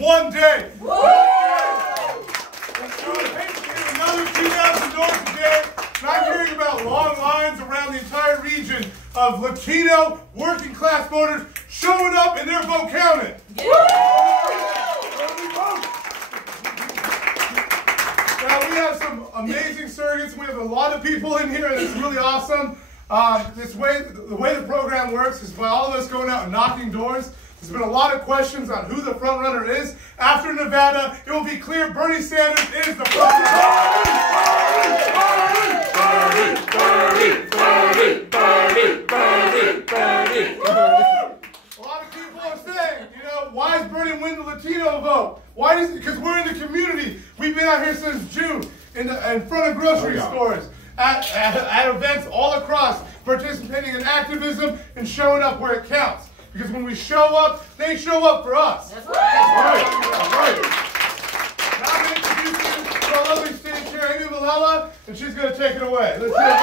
one day. Another 2,000 doors a day. And I'm hearing about long lines around the entire region of Latino working class voters showing up and their vote counted. Now we have some amazing surrogates. We have a lot of people in here, and it's really awesome. The way the program works is by all of us going out and knocking doors. There's been a lot of questions on who the front runner is. After Nevada, it will be clear Bernie+Sanders is the front runner. A lot of people are saying, you know, why is Bernie win the Latino vote? Why is it? Because we're in the community. We've been out here since June in front of grocery stores, at events all across, participating in activism and showing up where it counts. Because when we show up, they show up for us. That's right. That's right. Now I'm going to introduce you to our lovely stage chair, Amy Vilela, and she's going to take it away. Let's hear it.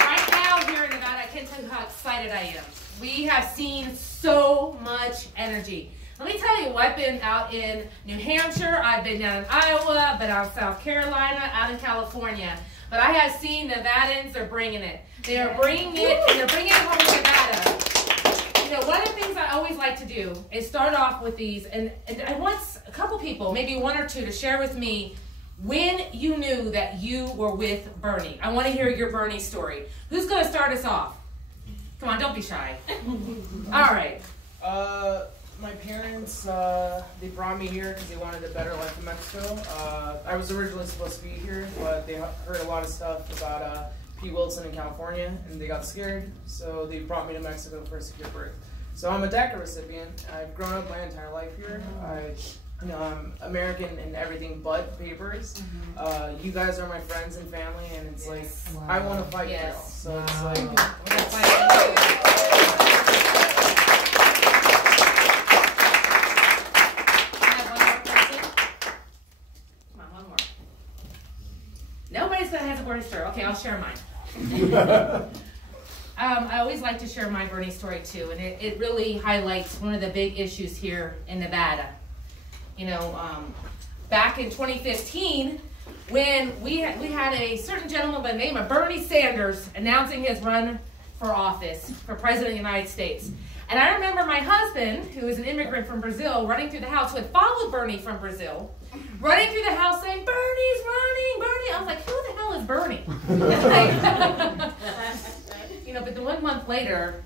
Right now here in Nevada, I can't tell you how excited I am. We have seen so much energy. Let me tell you, I've been out in New Hampshire, I've been down in Iowa, I've been out in South Carolina, out in California. But I have seen Nevadans are bringing it. They are bringing it, and they're bringing it home to Nevada. You know, one of the things I always like to do is start off with these, and I want a couple people, maybe one or two, to share with me when you knew that you were with Bernie. I want to hear your Bernie story. Who's going to start us off? Come on, don't be shy. All right. My parents, they brought me here because they wanted a better life in Mexico. I was originally supposed to be here, but they heard a lot of stuff about Pete Wilson in California, and they got scared, so they brought me to Mexico for a secure birth. So I'm a DACA recipient. I've grown up my entire life here. I'm American in everything but papers. You guys are my friends and family, and it's like, I want to fight for y'all. So it's like, I'm gonna fight for you. Nobody's going to have a Bernie story. Okay, I'll share mine. I always like to share my Bernie story too, and it really highlights one of the big issues here in Nevada. You know, back in 2015, when we had a certain gentleman by the name of Bernie+Sanders announcing his run for office for President of the United States. And I remember my husband, who is an immigrant from Brazil, running through the house, who had followed Bernie from Brazil, running through the house saying, "Bernie's running, Bernie." I was like, who the hell is Bernie? You know, but then 1 month later,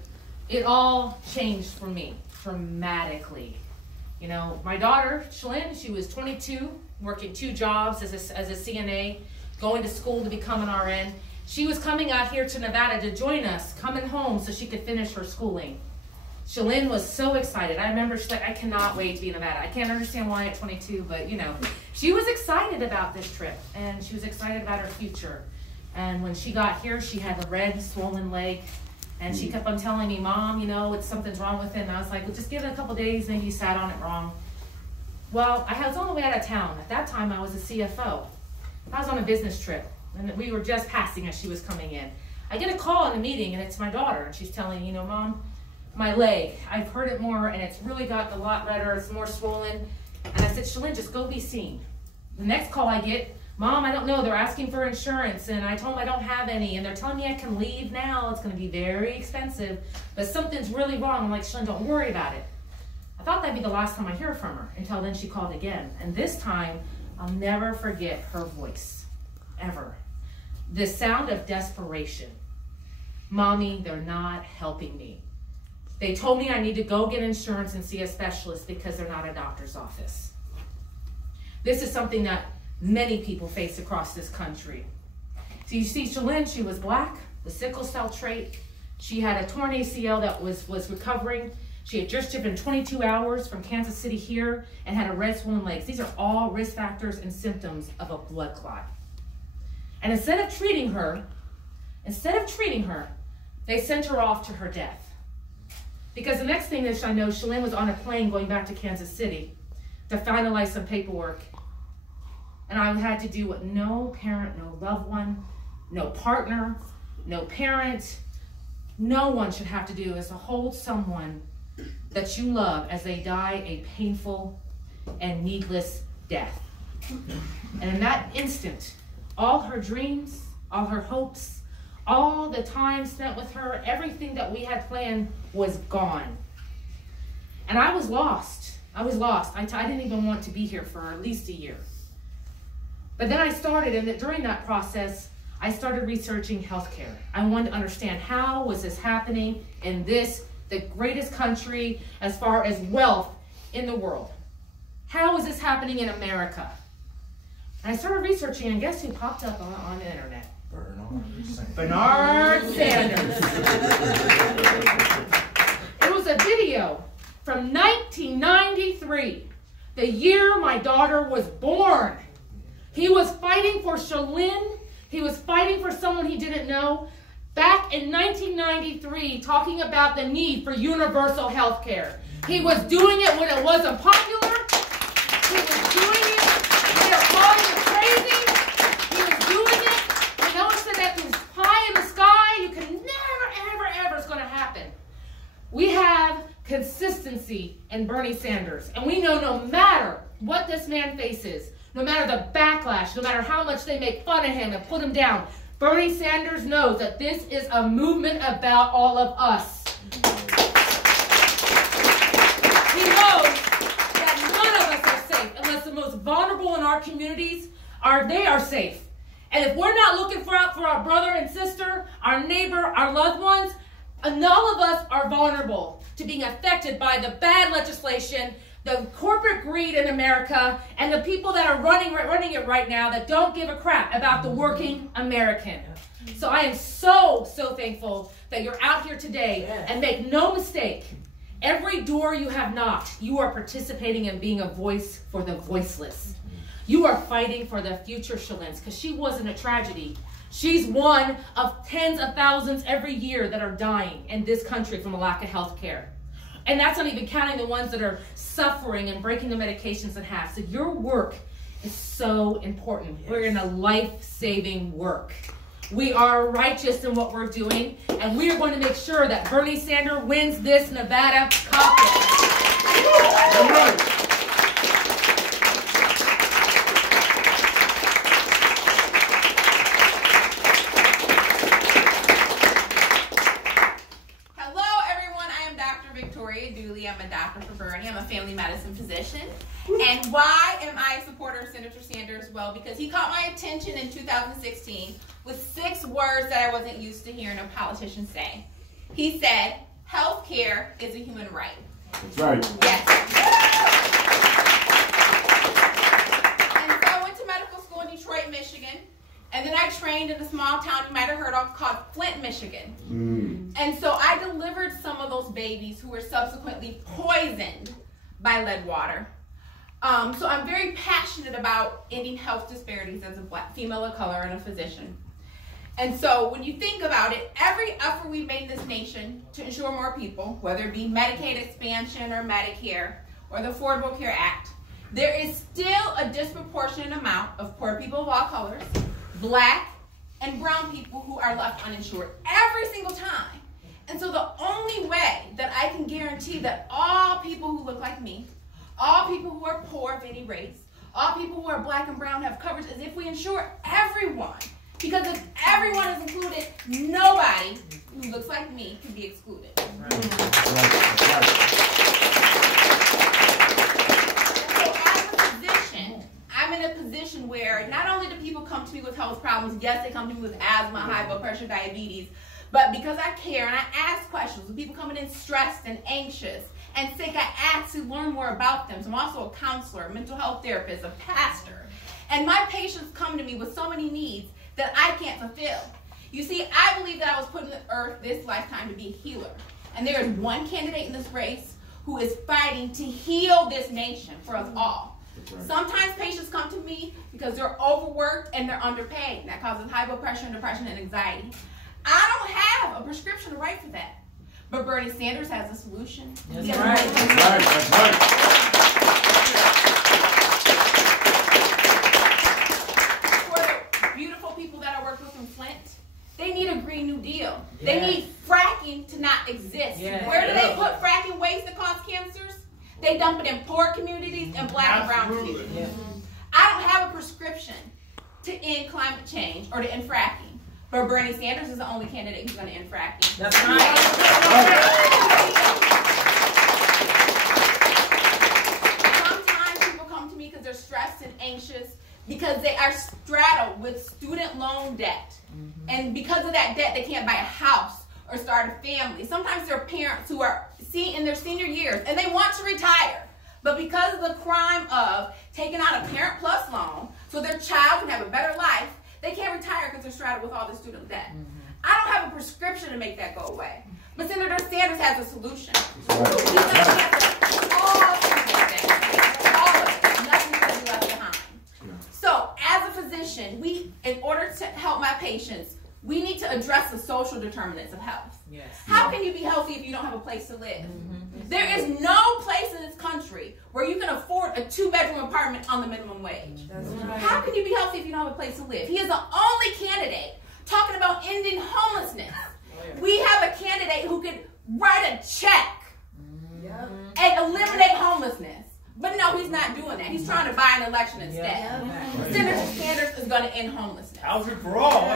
it all changed for me dramatically. You know, my daughter, Shalyn, she was 22, working 2 jobs as a CNA, going to school to become an RN. She was coming out here to Nevada to join us, coming home so she could finish her schooling. Shalyn was so excited. I remember she's like, I cannot wait to be in Nevada. I can't understand why at 22, but you know, she was excited about this trip, and she was excited about her future. And when she got here, she had a red, swollen leg, and she kept on telling me, "Mom, you know, something's wrong with it." And I was like, well, just give it a couple days, maybe you sat on it wrong. Well, I was on the way out of town. At that time, I was a CFO. I was on a business trip, and we were just passing as she was coming in. I get a call in a meeting, and it's my daughter, and she's telling me, you know, "Mom, my leg, I've heard it more, and it's really got a lot redder, it's more swollen." And I said, "Shalyn, just go be seen." The next call I get, "Mom, I don't know, they're asking for insurance," and I told them I don't have any, and they're telling me I can leave now, it's gonna be very expensive, but something's really wrong. I'm like, "Shalyn, don't worry about it." I thought that'd be the last time I hear from her, until then she called again. And this time, I'll never forget her voice, ever. The sound of desperation. "Mommy, they're not helping me. They told me I need to go get insurance and see a specialist because they're not a doctor's office." This is something that many people face across this country. So you see, Shalyn, she was black, the sickle cell trait. She had a torn ACL that was recovering. She had just driven 22 hours from Kansas City here and had a red swollen legs. These are all risk factors and symptoms of a blood clot. And instead of treating her, they sent her off to her death. Because the next thing that I know, Shalyn was on a plane going back to Kansas City to finalize some paperwork. And I had to do what no parent, no loved one, no partner, no parent, no one should have to do, is to hold someone that you love as they die a painful and needless death. And in that instant, all her dreams, all her hopes, all the time spent with her, everything that we had planned was gone. And I was lost. I was lost. I didn't even want to be here for at least a year. But then I started, and during that process, I started researching healthcare. I wanted to understand how was this happening in this, the greatest country as far as wealth in the world. How is this happening in America? And I started researching, and guess who popped up on the internet? Bernie+Sanders. It was a video from 1993, the year my daughter was born. He was fighting for Shalyn. He was fighting for someone he didn't know. Back in 1993, talking about the need for universal health care. He was doing it when it wasn't popular. He was doing it when they were calling him crazy. He was doing it when no one said that there's pie in the sky. You can never, it's going to happen. We have consistency in Bernie+Sanders. And we know no matter what this man faces, no matter the backlash, no matter how much they make fun of him and put him down, Bernie+Sanders knows that this is a movement about all of us. He knows that none of us are safe unless the most vulnerable in our communities are safe. And if we're not looking out for our brother and sister, our neighbor, our loved ones, all of us are vulnerable to being affected by the bad legislation, the corporate greed in America, and the people that are running it right now that don't give a crap about the working American. So I am so thankful that you're out here today, and make no mistake, every door you have knocked, you are participating in being a voice for the voiceless. You are fighting for the future Shalyns, because she wasn't a tragedy. She's one of tens of thousands every year that are dying in this country from a lack of health care. And that's not even counting the ones that are suffering and breaking the medications in half. So your work is so important. Yes. We're in a life-saving work. We are righteous in what we're doing, and we are going to make sure that Bernie+Sanders wins this Nevada caucus. Victoria+Dooley. I'm a doctor for Bernie. I'm a family medicine physician. And why am I a supporter of Senator Sanders? Well, because he caught my attention in 2016 with 6 words that I wasn't used to hearing a politician say. He said, health care is a human right. That's right. Yes. And so I went to medical school in Detroit, Michigan. And then I trained in a small town you might have heard of called Flint, Michigan. And so I delivered some of those babies who were subsequently poisoned by lead water. So I'm very passionate about ending health disparities as a Black female of color and a physician. And so when you think about it, every effort we've made in this nation to ensure more people, whether it be Medicaid expansion or Medicare or the Affordable Care Act, there is still a disproportionate amount of poor people of all colors, Black and brown people who are left uninsured every single time. And so the only way that I can guarantee that all people who look like me, all people who are poor of any race, all people who are Black and brown have coverage is if we insure everyone. Because if everyone is included, nobody who looks like me can be excluded. Right. And so as a physician, I'm in a position where not only do people come to me with health problems, yes, they come to me with asthma, high blood pressure, diabetes, but because I care and I ask questions, when people coming in stressed and anxious and sick, I ask to learn more about them. So I'm also a counselor, a mental health therapist, a pastor. And my patients come to me with so many needs that I can't fulfill. You see, I believe that I was put on the earth this lifetime to be a healer. And there is one candidate in this race who is fighting to heal this nation for us all. Right. Sometimes patients come to me because they're overworked and they're underpaid. That causes high blood pressure and depression and anxiety. I don't have a prescription to write for that. But Bernie+Sanders has a solution. That's right. That's right. That's right. For the beautiful people that I work with in Flint, they need a Green New Deal. Yes. They need fracking to not exist. Yes. Where do they put fracking waste that cause They dump it in poor communities and black and brown communities. Yeah. I don't have a prescription to end climate change or to end fracking, but Bernie Sanders is the only candidate who's going to end fracking. That's right. Sometimes people come to me because they're stressed and anxious because they are straddled with student loan debt. And because of that debt, they can't buy a house or start a family. Sometimes there are parents who are in their senior years and they want to retire. But because of the crime of taking out a Parent Plus loan so their child can have a better life, they can't retire because they're straddled with all the student debt. I don't have a prescription to make that go away. But Senator Sanders has a solution. He's going to answer all of these things. All of it. Nothing's going to be left behind. So, as a physician, in order to help my patients, we need to address the social determinants of health. Yes. How can you be healthy if you don't have a place to live? There is no place in this country where you can afford a 2-bedroom apartment on the minimum wage. That's right. How can you be healthy if you don't have a place to live? He is the only candidate talking about ending homelessness. We have a candidate who can write a check and eliminate homelessness. But no, he's not doing that. He's trying to buy an election instead. Senator Sanders is going to end homelessness. Housing for all.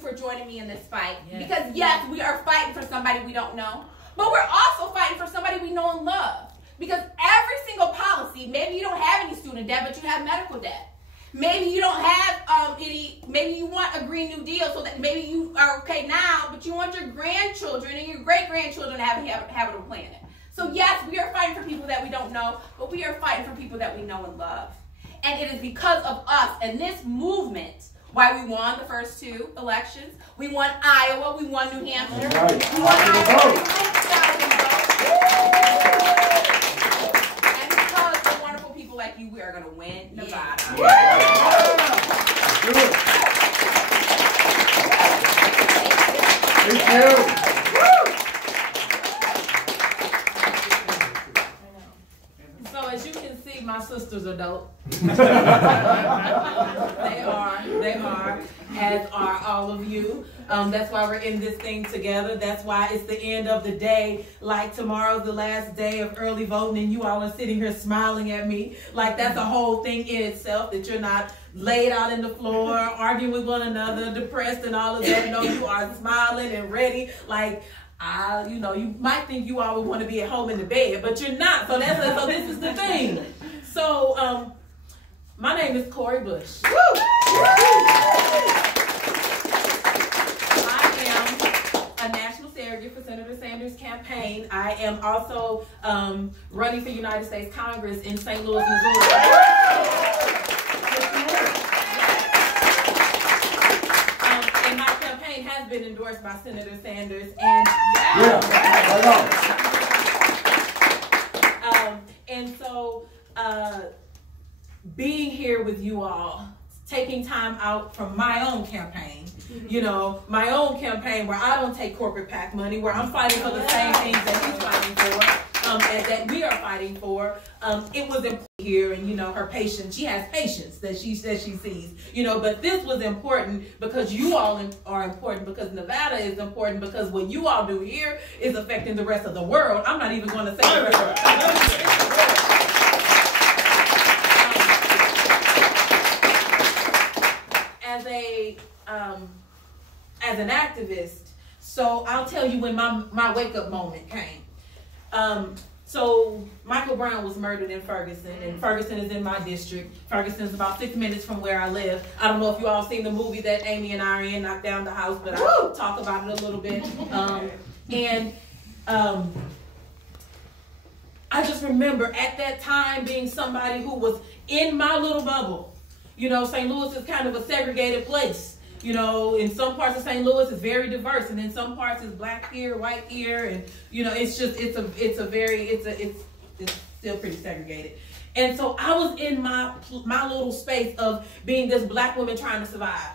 For joining me in this fight. Because yes, we are fighting for somebody we don't know, but we're also fighting for somebody we know and love. Because every single policy, maybe you don't have any student debt, but you have medical debt. Maybe you don't have maybe you want a Green New Deal so that maybe you are okay now, but you want your grandchildren and your great-grandchildren to have a habitable planet. So yes, we are fighting for people that we don't know, but we are fighting for people that we know and love. And it is because of us and this movement why we won the first 2 elections. We won Iowa. We won New Hampshire. Right. We won Iowa. And because of wonderful people like you, we are going to win Nevada. Thank you. So as you can see, my sisters are dope. They are, as are all of you. That's why we're in this thing together. That's why it's the end of the day. Like tomorrow's the last day of early voting and you all are sitting here smiling at me. Like that's a whole thing in itself, that you're not laid out in the floor, arguing with one another, depressed and all of that. No, you are smiling and ready. Like, you might think you all would want to be at home in the bed, but you're not. So so this is the thing. So, my name is Cori Bush. I am a national surrogate for Senator Sanders' campaign. I am also running for United States Congress in St. Louis, Missouri. And my campaign has been endorsed by Senator Sanders. And and so being here with you all, taking time out from my own campaign, my own campaign where I don't take corporate PAC money, where I'm fighting for the same things that he's fighting for, and that we are fighting for. It was important here, and her patience. She has patience that she says she sees, but this was important because you all are important, because Nevada is important, because what you all do here is affecting the rest of the world. I'm not even going to say the rest of the world. As an activist, so I'll tell you when my wake-up moment came. So Michael Brown was murdered in Ferguson, and Ferguson is in my district. Ferguson is about 6 minutes from where I live. I don't know if you all seen the movie that Amy and I are in, Knock+Down+The+House, but I'll talk about it a little bit. I just remember at that time being somebody who was in my little bubble. St. Louis is kind of a segregated place. In some parts of St. Louis it's very diverse, and in some parts it's black here, white here, and it's still pretty segregated. And so I was in my little space of being this black woman trying to survive.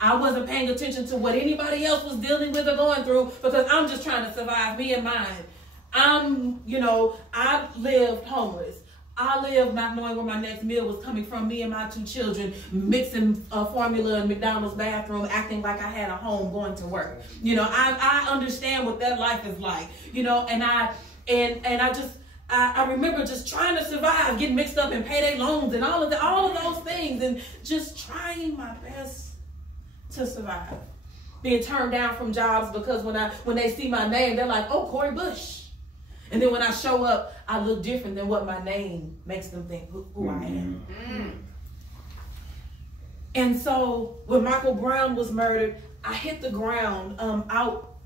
I wasn't paying attention to what anybody else was dealing with or going through, because I'm just trying to survive, me and mine. I lived homeless. I lived not knowing where my next meal was coming from, me and my 2 children mixing formula in McDonald's bathroom, acting like I had a home, going to work. You know, I understand what that life is like, you know, and I remember just trying to survive, getting mixed up in payday loans and all of those things, and just trying my best to survive. Being turned down from jobs because when they see my name, they're like, oh, Cori Bush. And then when I show up, I look different than what my name makes them think who I am. Mm-hmm. And so when Michael Brown was murdered, I hit the ground out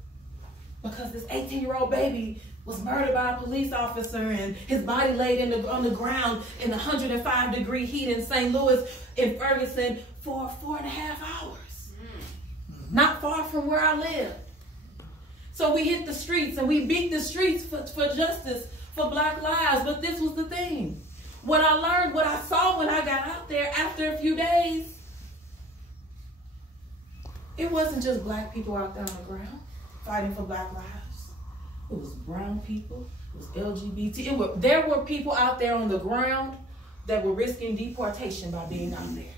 because this 18-year-old baby was murdered by a police officer, and his body laid on the ground in 105-degree heat in St. Louis in Ferguson for 4.5 hours. Not far from where I live. So we hit the streets and we beat the streets for justice, for Black lives. But this was the thing. What I learned, what I saw when I got out there after a few days, it wasn't just Black people out there on the ground fighting for Black lives. It was brown people, it was LGBT. There were people out there on the ground that were risking deportation by being out there.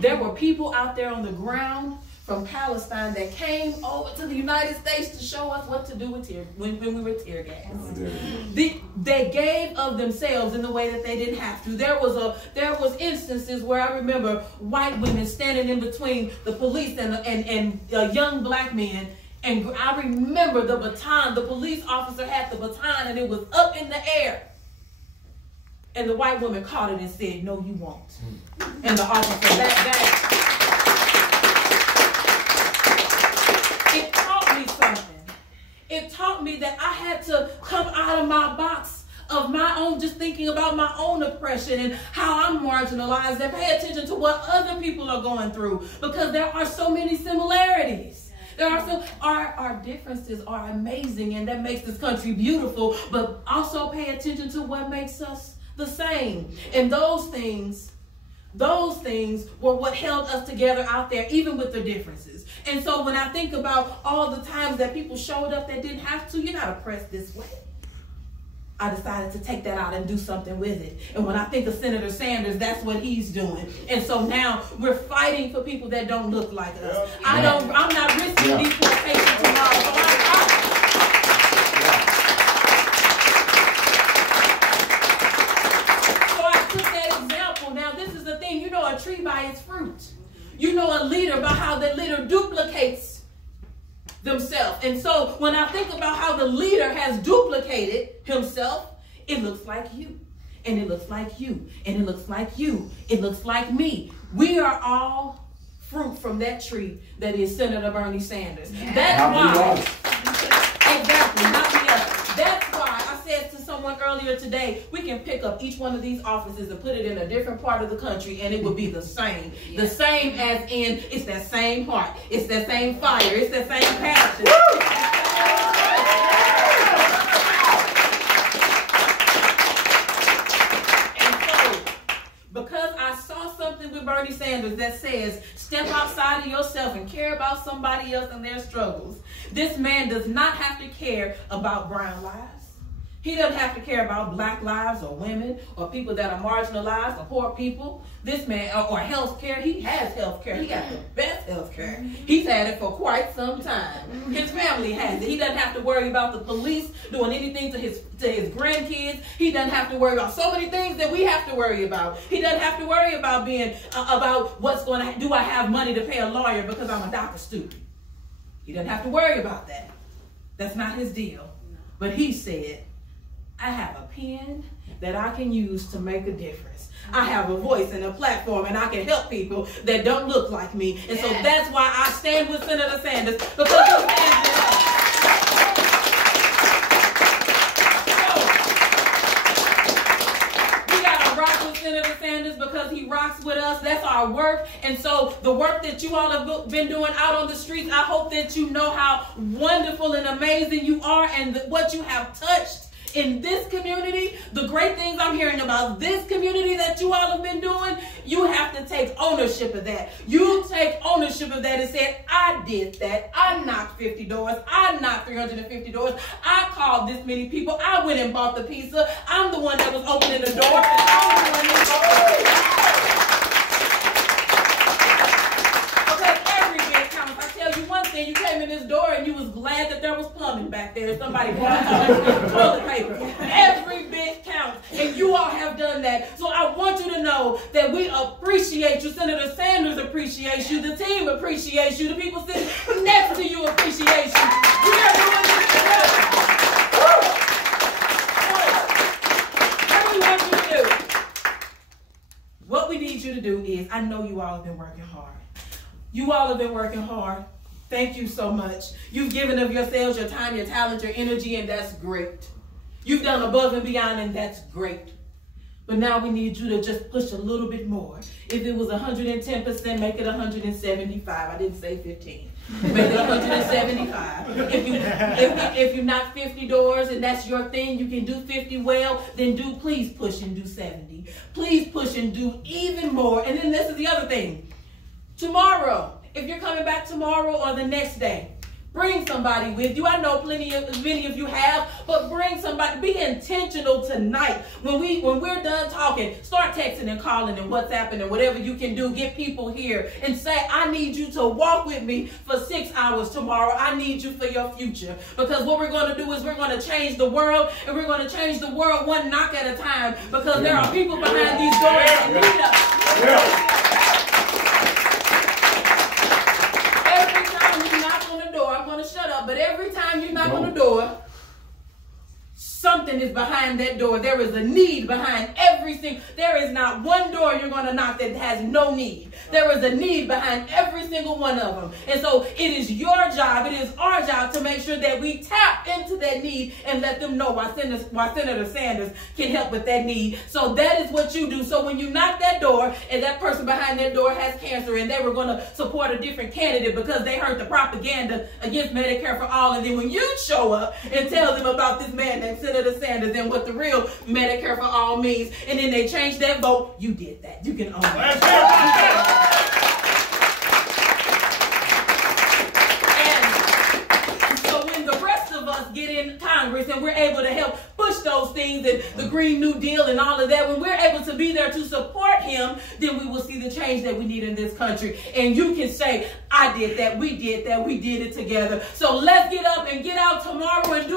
There were people out there on the ground from Palestine that came over to the United States to show us what to do with when we were tear gassed. They gave of themselves in the way that they didn't have to. There was instances where I remember white women standing in between the police and young Black men, and I remember the baton. The police officer had the baton and it was up in the air. And the white woman caught it and said, "No, you won't." And the officer backed back. It taught me something. It taught me that I had to come out of my box of my own, just thinking about my own oppression and how I'm marginalized, and pay attention to what other people are going through, because there are so many similarities. Our differences are amazing, and that makes this country beautiful, but also pay attention to what makes us the same. And those things were what held us together out there, even with the differences. And so when I think about all the times that people showed up that didn't have to, you're not oppressed this way, I decided to take that out and do something with it. And when I think of Senator Sanders, that's what he's doing. And so now we're fighting for people that don't look like us. I'm not risking deportation tomorrow. So I took that example. Now this is the thing, you know a tree by its fruit. You know a leader by how the leader duplicates themselves. And so when I think about how the leader has duplicated himself, it looks like you, and it looks like you, and it looks like you, it looks like me. We are all fruit from that tree that is Senator Bernie Sanders. Yeah. That's why, exactly, Not+Me+Us. That's why I said to someone earlier today, we can pick up each one of these offices and put it in a different part of the country, and it would be the same. Yeah. The same as in, it's that same heart, it's that same fire, it's that same passion. And so, because I saw something with Bernie Sanders that says, step outside of yourself and care about somebody else and their struggles. This man does not have to care about brown lives. He doesn't have to care about Black lives or women or people that are marginalized or poor people. This man, or health care, he has health care. He got the best health care. He's had it for quite some time. His family has it. He doesn't have to worry about the police doing anything to his grandkids. He doesn't have to worry about so many things that we have to worry about. He doesn't have to worry about being, about what's going to, do I have money to pay a lawyer because I'm a DACA student? He doesn't have to worry about that. That's not his deal. But he said, I have a pen that I can use to make a difference. I have a voice and a platform, and I can help people that don't look like me. And so that's why I stand with Senator Sanders, because he stands with us. So, we gotta rock with Senator Sanders because he rocks with us. That's our work. And so the work that you all have been doing out on the streets, I hope that you know how wonderful and amazing you are, and what you have touched in this community, the great things I'm hearing about this community that you all have been doing, you have to take ownership of that. You take ownership of that and say, I did that. I knocked 50 doors. I knocked 350 doors. I called this many people. I went and bought the pizza. I'm the one that was opening the door. And I'm the one because every bit counts. I tell you one thing, you came in this door and you was glad that there was plumbing back there. Somebody brought toilet paper. Every bit counts. And you all have done that. So I want you to know that we appreciate you. Senator Sanders appreciates you. The team appreciates you. The people sitting next to you appreciate you. We are doing this together. What do we want you to do? What we need you to do is, I know you all have been working hard. You all have been working hard. Thank you so much. You've given of yourselves, your time, your talent, your energy, and that's great. You've done above and beyond, and that's great. But now we need you to just push a little bit more. If it was 110%, make it 175. I didn't say 15. Make it 175. If you knock 50 doors and that's your thing, you can do 50 well, then please push and do 70. Please push and do even more. And then this is the other thing. Tomorrow, if you're coming back tomorrow or the next day, bring somebody with you. I know many of you have, but bring somebody. Be intentional tonight. When we're done talking, start texting and calling and WhatsApping and whatever you can do. Get people here and say, I need you to walk with me for 6 hours tomorrow. I need you for your future. Because what we're going to do is we're going to change the world, and we're going to change the world one knock at a time, because there are people behind these doors that need us. Shut up, but every time you knock on the door, something is behind that door. There is a need behind everything. There is not one door you're going to knock that has no need. There is a need behind every single one of them. And so it is your job, it is our job to make sure that we tap into that need and let them know why Senator Sanders can help with that need. So that is what you do. So when you knock that door and that person behind that door has cancer and they were going to support a different candidate because they heard the propaganda against Medicare for all, and then when you show up and tell them about this man named Senator Sanders and what the real Medicare for all means, and then they change that vote, you did that. You can own it. And so when the rest of us get in Congress and we're able to help push those things and the Green New Deal and all of that, when we're able to be there to support him, then we will see the change that we need in this country. And you can say, I did that, we did it together. So let's get up and get out tomorrow and do